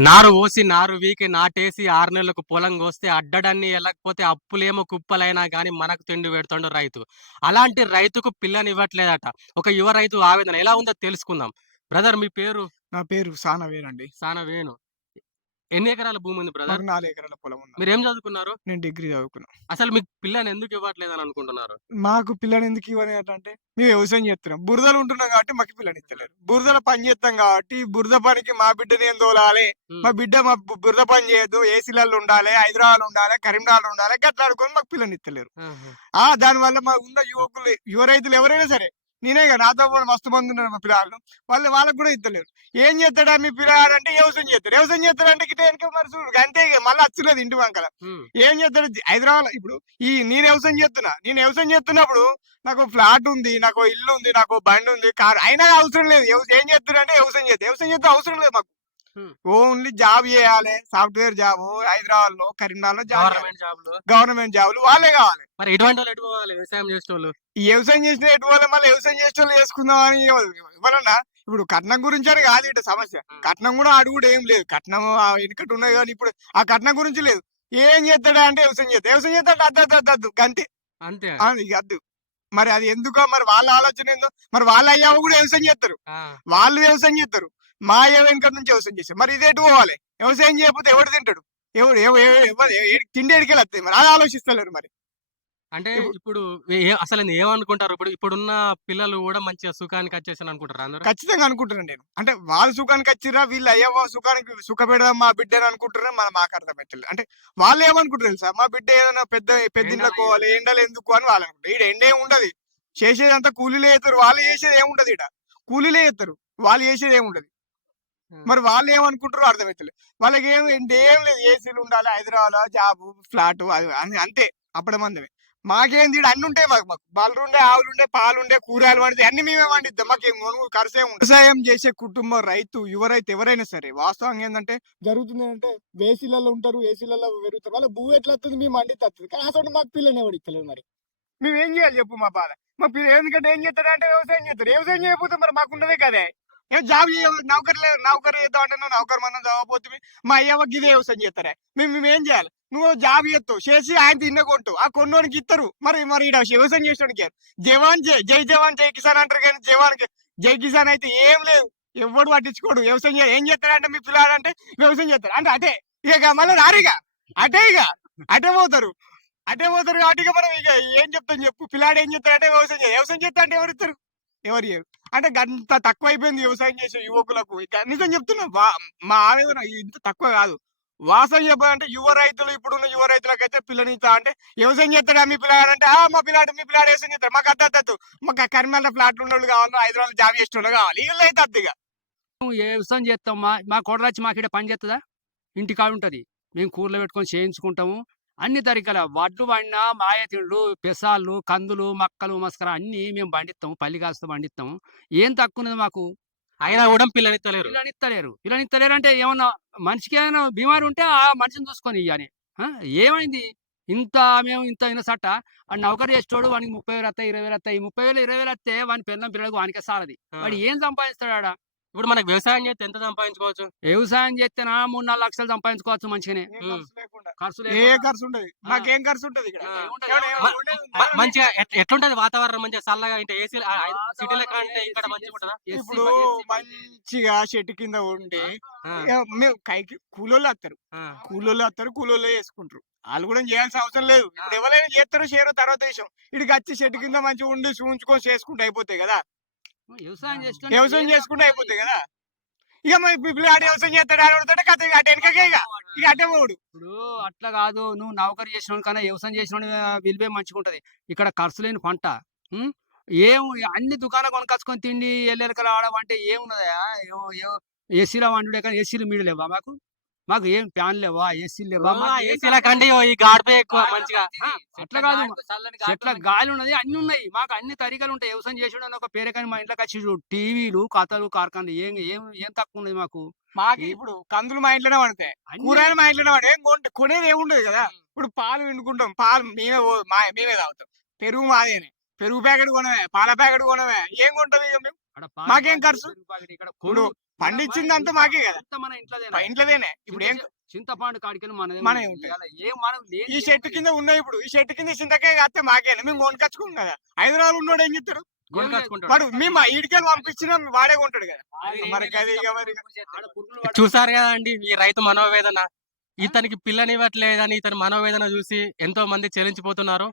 నారు పోసి నారు వీకి నాటేసి ఆరు నెలలకు పొలం కోస్తే అడ్డడన్ని వెళ్ళకపోతే అప్పులేమో కుప్పలైనా గానీ మనకు తిండి పెడుతుండు రైతు. అలాంటి రైతుకు పిల్లనివ్వట్లేదట. ఒక యువ రైతు ఆవేదన ఎలా ఉందో తెలుసుకుందాం. బ్రదర్ మీ పేరు? నా పేరు సానవేనండి సానా వేణు. ఎన్ని ఎకరాల భూమి ఉంది బ్రదర్ నాకు నాలుగు ఎకరాల పొలం ఉంది మీరు ఏం చదువుకున్నారు? నేను డిగ్రీ చదువుకున్నా. అసలు మీకు పిల్లని ఎందుకు ఇవ్వట్లేదని అనుకుంటున్నారు? మాకు పిల్లని ఎందుకు ఇవ్వని అంటే మేము వ్యవసాయం చేస్తున్నాం. బురదలు ఉంటున్నాం కాబట్టి మాకు పిల్లని ఇస్తలేరు. బురదల పని చేస్తాం కాబట్టి బురద పనికి మా బిడ్డని ఏం తోలాలి. మా బిడ్డ మా బురద పని చేయొద్దు ఏసీలలో ఉండాలి హైదరాబాద్ ఉండాలి కరీంనగర్ ఉండాలి గట్లా ఆడుకొని మాకు పిల్లని ఇస్తలేరు. ఆ దాని వల్ల మా ఉన్న యువకులు యువ రైతులు ఎవరైనా సరే నేనే కదా నాతో కూడా మస్తు మంది ఉన్నారు మా పిల్లలు. వాళ్ళు వాళ్ళకి కూడా ఇస్తలేరు ఏం చేస్తాడా మీ పిల్లాడు అంటే వ్యవసాయం చేస్తాడు. వ్యవసాయం చేస్తాడు అంటే గిట్ట వెనక మరి చూడు. అంతే మళ్ళీ వచ్చలేదు ఇంటి వంకల. ఏం చేస్తాడు? హైదరాబాద్ ఇప్పుడు ఈ నేను వ్యవసాయం చేస్తున్నా. నేను వ్యవసాయం చేస్తున్నప్పుడు నాకు ఫ్లాట్ ఉంది నాకు ఇల్లు ఉంది నాకు బండి ఉంది కారు. అయినా అవసరం లేదు. ఏం చేస్తున్నా అంటే వ్యవసాయం చేస్తే వ్యవసాయం చేస్తే అవసరం లేదు మాకు. ఓన్లీ జాబ్ చేయాలి. సాఫ్ట్వేర్ జాబ్ హైదరాబాద్లో కరీంనగర్లో జాబ్ గవర్నమెంట్ జాబ్లు వాళ్ళే కావాలి. మరి ఎటువంటి వాళ్ళు వ్యవసాయం చేసే వాళ్ళు ఈ వ్యవసాయం చేసిన ఎటు వాళ్ళ మళ్ళీ వ్యవసాయం చేసే వాళ్ళు చేసుకుందాం అని ఇవ్వాలన్నా ఇప్పుడు కట్నం గురించి అని కాదు ఇటు సమస్య. కట్నం కూడా అడుగు కూడా ఏం లేదు. కట్నం వెనుకటి ఉన్నాయి కానీ ఇప్పుడు ఆ కట్నం గురించి లేదు. ఏం చేస్తాడా అంటే వ్యవసాయం చేస్తా వ్యవసాయం చేస్తాడు అద్దు అద్దు అద్దు అంతే. ఇక అద్దు. మరి అది ఎందుకో? మరి వాళ్ళ ఆలోచన ఏందో? మరి వాళ్ళ అయ్యావ కూడా వ్యవసాయం చేస్తారు. వాళ్ళు వ్యవసాయం చేస్తారు. మా అయ్య వెనుక నుంచి వ్యవసాయం చేస్తారు మరి ఇది పోవాలి వ్యవసాయం చేయకపోతే ఎవడు తింటాడు? ఎవడు తిండి ఎడికి వస్తాయి మరి? అది ఆలోచిస్తలేరు మరి. అంటే ఇప్పుడు- అసలు ఏమనుకుంటారు? ఇప్పుడు ఇప్పుడున్న పిల్లలు కూడా మంచిగా సుఖానికి వచ్చేసాను అనుకుంటారు అందరూ? ఖచ్చితంగా అనుకుంటున్నాను నేను. అంటే వాళ్ళ సుఖానికి వచ్చిరా వీళ్ళు అయ్యవ సుఖానికి సుఖ పెడదాం మా బిడ్డని అనుకుంటున్నా మన మాకు అర్థమవుతుంది అంటే వాళ్ళు ఏమనుకుంటారు తెలుసా? మా బిడ్డ ఏదైనా పెద్ద పెద్ద ఇంట్లో ఎండలు పోవాలి ఎండలు ఎందుకు అని వాళ్ళు అనుకుంటారు. ఈడ ఎండే ఉండదు చేసేదంతా కూలీలే చేస్తారు. వాళ్ళు చేసేది ఏముంటది ఈడ. కూలీలే చేస్తారు. వాళ్ళు చేసేది ఏముంటది మరి వాళ్ళు ఏమనుకుంటారో అర్థమవుతలేదు వాళ్ళకి ఏం ఏం లేదు ఏసీలు ఉండాలి హైదరాబాద్ జాబ్ ఫ్లాట్ అంతే అప్పడమందమే మాకేంది ఈడ అన్ని ఉంటాయి మాకు మాకు బర్రెలు ఉండే ఆవులు ఉండే పాలు ఉండే కూరగాయలు వండితే అన్ని మేమే వండిద్దాం మాకు ఖర్చే ఉండదు. వ్యవసాయం చేసే కుటుంబం రైతు యువ రైతు ఎవరైనా సరే వాస్తవంగా ఏంటంటే జరుగుతుంది అంటే ఏసీలలో ఉంటారు ఏసీలలో పెరుగుతారు వాళ్ళ భూ ఎట్లా వస్తుంది మేము వండితే వస్తుంది కానీ అసలు మాకు పిల్లని ఎవరు ఇస్తలేదు మరి. మేము ఏం చేయాలి చెప్పు మా బాధ. మా పిల్ల ఎందుకంటే ఏం చేస్తారు అంటే వ్యవసాయం చేస్తారు వ్యవసాయం చేయకపోతే మరి మాకు ఉండదే కదే. ఏ జాబ్ చేయ నౌకరు లేదు నౌకరు చేద్దాం అంటే నువ్వు నౌకరు మనం చదవబోతుంది మా అయ్యవ ఇదే వ్యవసాయం చేస్తారే. మేము మేము ఏం చేయాలి? నువ్వు జాబ్ చేస్తావు చేసి ఆయన తిన్న కొంటు ఆ కొన్నోనికి ఇస్తారు మరి మరి ఈడ వ్యవసాయం చేసేవాడికి జవాన్ జై జై జవాన్ జై కిసాన్ అంటారు కానీ జవాన్ జై కిసాన్ అయితే ఏం లేదు. ఎవడు పట్టించుకోడు. వ్యవసాయం చే- ఏం చేస్తాడంటే మీ పిల్లాడు అంటే వ్యవసాయం చేస్తారు అంటే అదే ఇక మళ్ళీ రారిగా అటే ఇక అటే పోతారు. అటే పోతారు కాబట్టి ఇక మనం ఇక ఏం చెప్తాం చెప్పు. పిల్లాడు ఏం చేస్తాడంటే వ్యవసాయం చేయాలి వ్యవసాయం చేస్తా అంటే ఎవరు ఇస్తారు? ఎవరు ఇయ్యరు? అంటే అంత తక్కువ అయిపోయింది వ్యవసాయం చేసే యువకులకు. ఇక నిజం చెప్తున్నా వా- మా ఆవేదన ఇంత తక్కువ కాదు. వాసం చెప్పాలంటే యువ రైతులు ఇప్పుడున్న యువ రైతులకైతే పిల్లనిస్తా అంటే వ్యవసాయం చేస్తాడా మీ పిల్లాడు? అంటే ఆ మా పిల్లాడు మీ పిల్లాడు వ్యవసాయం చేస్తాడు. మాకు అద్దు అద్దు మాకు కరిమల్ల ఫ్లాట్లు ఉన్న వాళ్ళు కావాలి హైదరాబాద్ జాబ్ చేసిన వాళ్ళు కావాలి వీళ్ళు అయితే అద్దు వ్యవసాయం చేస్తాం మా మా కొడలచ్చి మాకు ఇక్కడ పని చేస్తుందా? ఇంటి కాడ ఉంటుంది. మేము కూరలో పెట్టుకొని చేయించుకుంటాము. అన్ని తరికల వడ్లు పండినా మాయ తిండ్లు పెసాలు కందులు మక్కలు మస్కర అన్ని మేము పండిస్తాము పల్లి కాస్త పండిస్తాము ఏం తక్కువ ఉన్నది మాకు? అయినా కూడా పిల్లనిత్తలేరు. పిల్లనిత్తలేరు. పిల్లనిత్తలేరు అంటే ఏమన్నా మనిషికి ఏమైనా బీమారి ఉంటే ఆ మనిషిని చూసుకొని ఇయ్యని ఆ? ఏమైంది? ఇంత మేము ఇంత అయిన సట్ట వాడు నౌకరు చేసేటోడు వానికి ముప్పై వేలు వస్తాయి ఇరవై వేలు వస్తాయి ముప్పై వేలు ఇరవై వేలు వస్తే వాని పిల్లల పిల్లలకు వానికే సాలది ఆ. వాడు ఏం సంపాదిస్తాడు ఇప్పుడు మనకు వ్యవసాయం చేస్తే ఎంత సంపాదించుకోవచ్చు? వ్యవసాయం చేస్తేనా మూడు నాలుగు లక్షలు సంపాదించుకోవచ్చు మంచిగానే. ఖర్చు ఏ. ఖర్చు ఉండదు. మాకేం ఖర్చు ఉంటది? మంచిగా ఎట్- ఎట్లుంటది వాతావరణం మంచిగా? చల్లగా ఏసీ సిటీల కంటే ఇక్కడ మంచిగా ఉంటుందా? ఇప్పుడు మంచిగా చెట్టు కింద ఉండి మేము కైకి కూలోళ్ళు వస్తారు. కూలోళ్ళు వస్తారు కూలోళ్ళు వేసుకుంటారు వాళ్ళు కూడా చేయాల్సిన అవసరం లేదు. ఇప్పుడు ఎవరైనా చేస్తారో చేయరో తర్వాత విషయం ఇడికి వచ్చి చెట్టు కింద మంచిగా ఉండి చూంచుకొని చేసుకుంటే అయిపోతాయి కదా. వ్యవసాయం చేసుకుంటే అయిపోతాయి కదా. ఇక మరి ఆడ వ్యవసాయం చేస్తాడు ఆడతాడు కథ అటు వెనకకే ఇక ఇక అటే పోడు ఇప్పుడు అట్లా కాదు నువ్వు నౌకరు చేసిన కన్నా వ్యవసాయం చేసిన విలువే మంచిగా ఉంటది. ఇక్కడ ఖర్చు లేని పంట? ఏం అన్ని దుకాణాలు కొనుకొచ్చుకొని తిండి ఎల్లెలకలు ఆడడం అంటే ఏమున్నదా ఏసీలో వండుడే కానీ ఏసీలు మీడు లేవా మాకు? మాకు ఏం ఫ్యాన్ లేవా ఏసీలు లేవా? ఏసీల కంటే ఈ గాడిపే ఎక్కువ మంచిగా. ఆ, అట్లా కాదు చెట్ల గాలి ఉన్నది అన్ని ఉన్నాయి. మాకు అన్ని తరికలు ఉంటాయి. వ్యవసాయం చేసాడు అని ఒక పేరే కానీ మా ఇంట్లోకి వచ్చి టీవీలు కథలు కార్ఖాన్లు ఏం ఏం ఏం తక్కువ ఉన్నది మాకు. మాకు ఇప్పుడు కందులు మా ఇంట్లోనే పడతాయి. కూరగాయలు మా ఇంట్లోనే పడతాయి. కొనేది ఏముండదు కదా. ఇప్పుడు పాలు వండుకుంటాం పాలు మేమే మేమే తాగుతాం. పెరుగు మాదేనే. పెరుగు ప్యాకెట్ కొనవే పాల ప్యాకెట్ కొనవే. ఏం కొంటాం ఇక మేము? ఆడ పాల మాకేం ఖర్చు? ఇప్పుడు కొను. పండించిందంతా మాకే కదా. అంతా మన ఇంట్లోదేనా? ఇంట్లోదేనే. ఇప్పుడు ఏం చింత- చింతపండు కాడికెళ్ళి మనదే మనం ఈ చెట్టు. కింద ఉన్నాయి ఇప్పుడు. ఈ చెట్టు కింద చింతకాయ కాస్తే మాకేనా. మేము కొనుకొచ్చుకోం కదా. హైదరాబాద్ ఉన్నోడు ఏం చెప్తాడు కొనుకొచ్చుకుంటాడు. వాడు మేము ఈడికెళ్ళి పంపించిన వాడే కొంటాడు కదా. మరి ఇక చూసారు కదండి ఈ రైతు మనోవేదన? ఇతనికి పిల్లనివ్వట్లేదని ఇతని మనోవేదన చూసి ఎంతో మంది చెలించిపోతున్నారు.